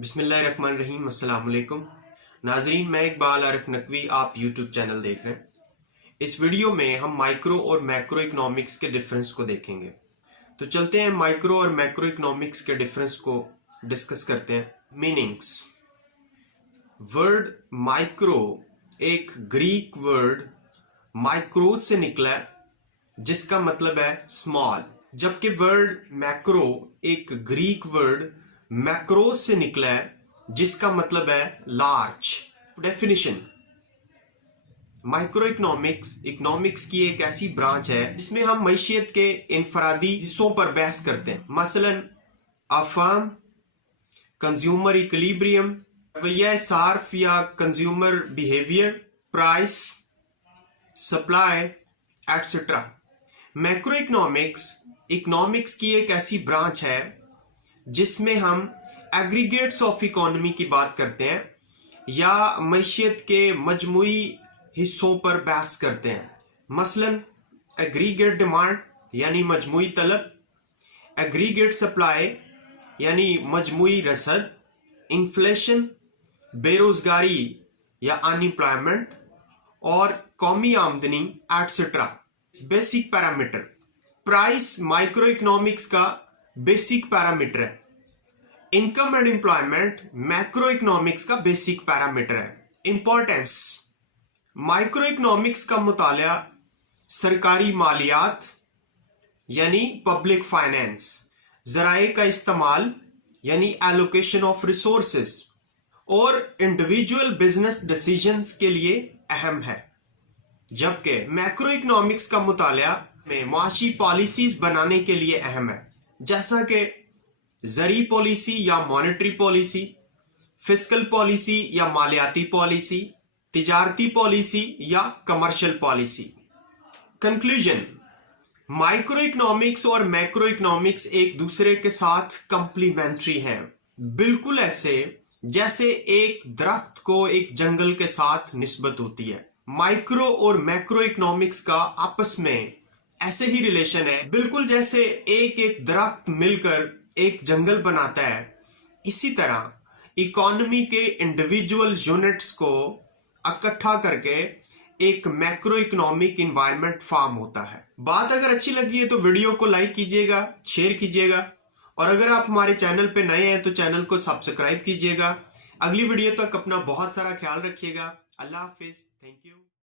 بسم اللہ الرحمن الرحیم۔ السلام علیکم ناظرین، میں اقبال عارف نقوی، آپ یوٹیوب چینل دیکھ رہے ہیں۔ اس ویڈیو میں ہم مائکرو اور میکرو اکنامکس کے ڈیفرنس کو دیکھیں گے۔ تو چلتے ہیں مائکرو اور میکرو اکنامکس کے ڈیفرنس کو ڈسکس کرتے ہیں۔ میننگز۔ ورڈ مائکرو ایک گریک ورڈ مائکروز سے نکلا ہے جس کا مطلب ہے اسمال، جبکہ ورڈ میکرو ایک گریک ورڈ میکروز سے نکلا ہے جس کا مطلب ہے لارج۔ ڈیفینیشن: مائکرو اکنامکس کی ایک ایسی برانچ ہے جس میں ہم معیشت کے انفرادی حصوں پر بحث کرتے ہیں، مثلا افہام، کنزیومر ایکولیبریم، رویہ صارف یا consumer behaviour, price, supply etcetera. Macro economics کی ایک ایسی برانچ ہے جس میں ہم ایگریگیٹس آف اکانومی کی بات کرتے ہیں یا معیشت کے مجموعی حصوں پر بحث کرتے ہیں، مثلا ایگریگیٹ ڈیمانڈ یعنی مجموعی طلب، ایگریگیٹ سپلائی یعنی مجموعی رسد، انفلیشن بے روزگاری یا ان امپلائمنٹ، اور قومی آمدنی etcetera. Basic parameter: price micro economics کا بیسک پیرامیٹر ہے۔ Income and employment macro economics کا بیسک پیرامیٹر ہے۔ امپورٹنس: مائکرو اکنامکس کا مطالعہ سرکاری مالیات یعنی پبلک فائنینس، ذرائع کا استعمال یعنی ایلوکیشن آف ریسورسز، اور انڈیویجول بزنس ڈیسیجنز کے لیے اہم ہے، جبکہ میکرو اکنامکس کا مطالعہ میں معاشی پالیسیز بنانے کے لیے اہم ہے، جیسا کہ زرعی پالیسی یا مانیٹری پالیسی، فسکل پالیسی یا مالیاتی پالیسی، تجارتی پالیسی یا commercial policy. Conclusion: micro economics اور میکرو اکنامکس ایک دوسرے کے ساتھ کمپلیمنٹری ہیں، بالکل ایسے جیسے ایک درخت کو ایک جنگل کے ساتھ نسبت ہوتی ہے۔ مائکرو اور میکرو اکنامکس کا آپس میں ایسے ہی ریلیشن ہے، بالکل جیسے ایک درخت مل کر ایک جنگل بناتا ہے، اسی طرح اکانومی کے انڈیویجول یونٹس کو اکٹھا کر کے ایک میکرو اکنامک انوائرمنٹ فارم ہوتا ہے۔ بات اگر اچھی لگی ہے تو ویڈیو کو لائک کیجیے گا، شیئر کیجیے گا، اور اگر آپ ہمارے چینل پہ نئے ہیں تو چینل کو سبسکرائب کیجیے گا۔ اگلی ویڈیو تک اپنا بہت سارا خیال رکھیے گا۔ اللہ حافظ، تھینک یو۔